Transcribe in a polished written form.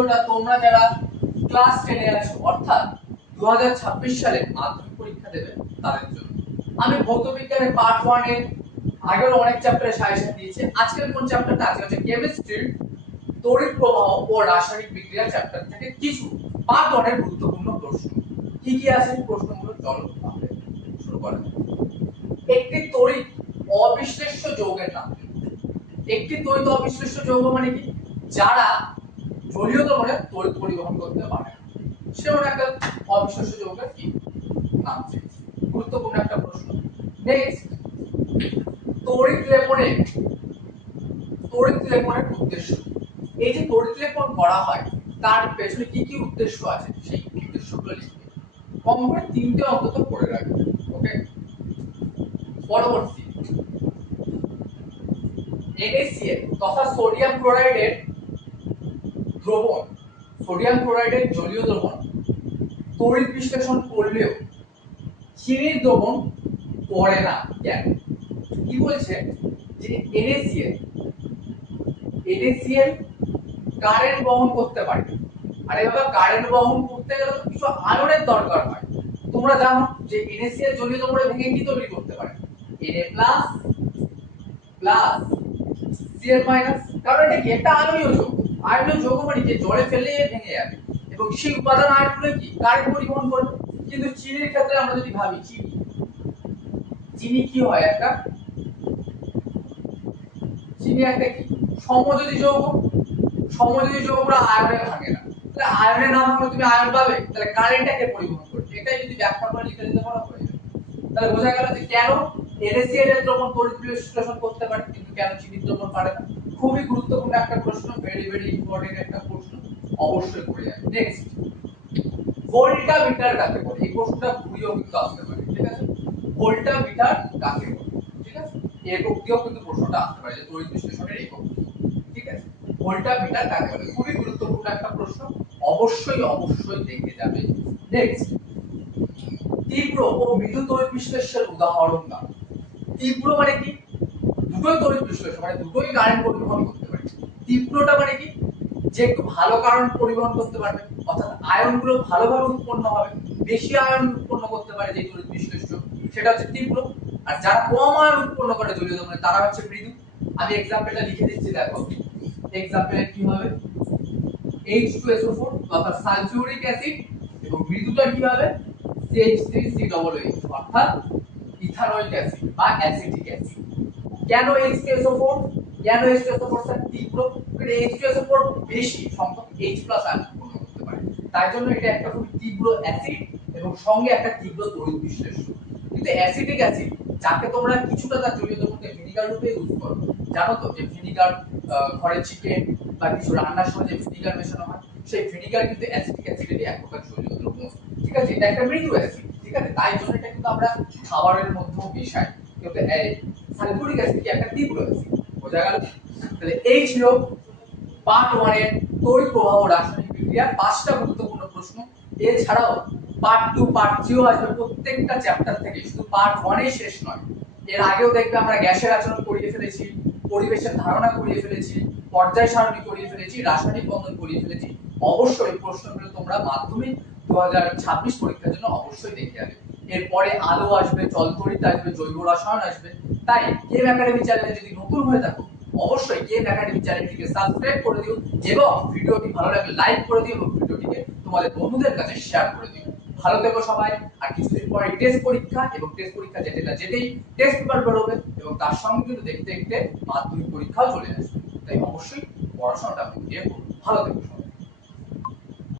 ভিডিওটা তোমরা যারা ক্লাস 10 এ আছো অর্থাৎ 2026 সালে মাধ্যমিক পরীক্ষা দেবে তাদের জন্য। আমি ভৌত বিজ্ঞানের পার্ট 1 এর আগের অনেক চ্যাপ্টারে সাজেশন দিয়েছি। আজকের কোন চ্যাপ্টারটা আছে হচ্ছে কেমিস্ট্রির তড়িৎ প্রবাহ ও রাসায়নিক বিক্রিয়া চ্যাপ্টার থেকে কিছু পার্ট 1 এর গুরুত্বপূর্ণ প্রশ্ন। কি কি আছে প্রশ্নগুলো চলো আমরা শুরু করা যাক। একটি তড়িৎ অবিশ্লেষ্য যৌগের নাম। একটি তড়িৎ অবিশ্লেষ্য যৌগ মানে কি? যারা জলীয় দ্রবণে তড়িৎ পরিবহন করতে পারে সেমন একটা অবিশ্লেষ্য যৌগের কি নাম? গুরুত্বপূর্ণ একটা প্রশ্ন। নেক্সট, তড়িৎ লেপনের উদ্দেশ্য। এই যে তড়িৎ লেপন করা হয় তার পেছনে কি কি উদ্দেশ্য আছে সেই উদ্দেশ্যগুলো লিখবে। কম করে 3টে অন্তত পড়ে রাখবে। ওকে, পরবর্তী NaCl তথা সোডিয়াম ক্লোরাইডের দ্রবণ, সোডিয়াম ক্লোরাইডের জলীয় দ্রবণ তড়িৎ বিশ্লেষণ করলেও চিনির দ্রবণ পড়ে না কেন? কি বলছে যে NaCl কারেন্ট বহন করতে পারে। আরে বাবা, কারেন্ট বহন করতে গেলে তো কিছু আয়নের দরকার হয়। তোমরা জানো যে NaCl জলীয় দ্রবণে ভেঙে কি তৈরি করতে পারে? Na+ Cl-, কারণ এটা কি একটা আয়নীয় যৌগ। আয়নীয় যৌগ মানে যে জলে ফেলে ভেঙে যাবে এবং সেই উপাদান আয়নগুলো কি কারেন্ট পরিবহন করবে। কিন্তু চিনির ক্ষেত্রে আমরা যদি ভাবি, চিনি কি হয়? চিনি একটা কি সমযোজী যৌগ। সমযোজী যৌগগুলো আয়নে ভাঙে না। তাহলে আয়নে না ভাঙলে তুমি আয়ন পাবে, তাহলে কারেন্টটাকে পরিবহন করবে। এটাই যদি ব্যাখ্যা করে লিখে দিতে পারো হয়ে যাবে। তাহলে বোঝা গেল যে কেন NaCl এর দ্রবণ তড়িৎ বিশ্লেষণ করতে পারে কিন্তু কেন চিনির দ্রবণ পারে না। খুবই গুরুত্বপূর্ণ একটা প্রশ্ন, ভেরি ভেরি ইম্পর্টেন্ট একটা প্রশ্ন, অবশ্যই করে যাবে। নেক্সট, ভোল্টা মিটার কাকে বলে? এই প্রশ্নটা ভুলও কিন্তু আসতে পারে, ঠিক আছে? ভোল্টা মিটার কাকে বলে, ঠিক আছে? একক দিয়েও কিন্তু প্রশ্নটা আসতে পারে যে তড়িৎ বিশ্লেষণের একক, ঠিক আছে? ভোল্টা মিটার কাকে বলে? খুবই গুরুত্বপূর্ণ একটা প্রশ্ন, অবশ্যই অবশ্যই দেখে যাবে। নেক্সট, তীব্র ও মৃদু তড়িৎ বিশ্লেষণের উদাহরণ দাও। তীব্র মানে কি? দুটোই তড়িৎ বিশ্লেষণ, মানে দুটোই কারেন্ট পরিবহন করতে পারে। তীব্রটা মানে কি? যে একটু ভালো কারেন্ট পরিবহন করতে পারবে, অর্থাৎ আয়নগুলো ভালোভাবে উৎপন্ন হবে, বেশি আয়ন উৎপন্ন করতে পারে যে তড়িৎ বিশ্লেষ্য, সেটা হচ্ছে তীব্র। আর যারা কম আয়ন উৎপন্ন করে জলীয় দ্রবণে তারা হচ্ছে মৃদু। আমি এক্সাম্পলটা লিখে দিচ্ছি, দেখো এক্সাম্পলে কি হবে? H2SO4 অর্থাৎ সালফিউরিক অ্যাসিড এবং মৃদুটা কি হবে? CH3COOH অর্থাৎ ইথানোয়িক অ্যাসিড বা অ্যাসিটিক অ্যাসিড। কেন H2SO4? কেন H2SO4 স্যার তীব্র? কারণ H2SO4 বেশি সংখ্যক H+ আয়ন উৎপন্ন করতে পারে, তাই জন্য এটা একটা খুব তীব্র অ্যাসিড এবং সঙ্গে একটা তীব্র তড়িৎ বিশ্লেষ্য। কিন্তু অ্যাসিটিক অ্যাসিড যাকে তোমরা কিছুটা তার জলীয় দ্রবণকে ভিনিগার রূপে ইউজ করো, জানো তো যে ভিনিগার ঘরে চিকেন বা কিছু রান্নার সময় যে ভিনিগার মেশানো হয়, সেই ভিনিগার কিন্তু অ্যাসিটিক অ্যাসিডেরই এক প্রকার জলীয় দ্রবণ, ঠিক আছে? এটা একটা মৃদু অ্যাসিড, ঠিক আছে? তাই জন্য এটা কিন্তু আমরা খাবারের মধ্যেও মেশাই। কিন্তু সালফিউরিক অ্যাসিড কি একটা তীব্র অ্যাসিড, বোঝা গেল? তাহলে এই ছিল পার্ট 1 এর তড়িৎ প্রবাহ ও রাসায়নিক বিক্রিয়ার 5টা গুরুত্বপূর্ণ প্রশ্ন। এছাড়াও পার্ট 2 পার্ট 3 আসবে প্রত্যেকটা চ্যাপ্টার থেকে, শুধু পার্ট 1 এই শেষ নয়। এর আগেও দেখবে আমরা গ্যাসের আচরণ করিয়ে ফেলেছি, পরিবেশের ধারণা করিয়ে ফেলেছি, পর্যায় সারণী করিয়ে ফেলেছি, রাসায়নিক বন্ধন করিয়ে ফেলেছি। অবশ্যই প্রশ্নগুলো তোমরা মাধ্যমিক 2026 পরীক্ষার জন্য অবশ্যই দেখে যাবে। এরপরে আলো আসবে, জলতড়িৎ আসবে, জৈব রসায়ন আসবে। তাই গেম একাডেমি চ্যানেলে যদি নতুন হয়ে থাকো অবশ্যই গেম একাডেমি চ্যানেলটিকে সাবস্ক্রাইব করে দিও এবং ভিডিওটি ভালো লাগলে লাইক করে দিও এবং ভিডিওটিকে তোমাদের বন্ধুদের কাছে শেয়ার করে দিও। ভালো থেকো সবাই। আর কিছুদিন পরে টেস্ট পরীক্ষা, এবং টেস্ট পরীক্ষা যেতেই টেস্ট পেপার বেরোবে এবং তার সঙ্গে কিন্তু দেখতে দেখতে মাধ্যমিক পরীক্ষাও চলে আসবে। তাই অবশ্যই পড়াশোনাটা মন দিয়ে করো। ভালো থেকো।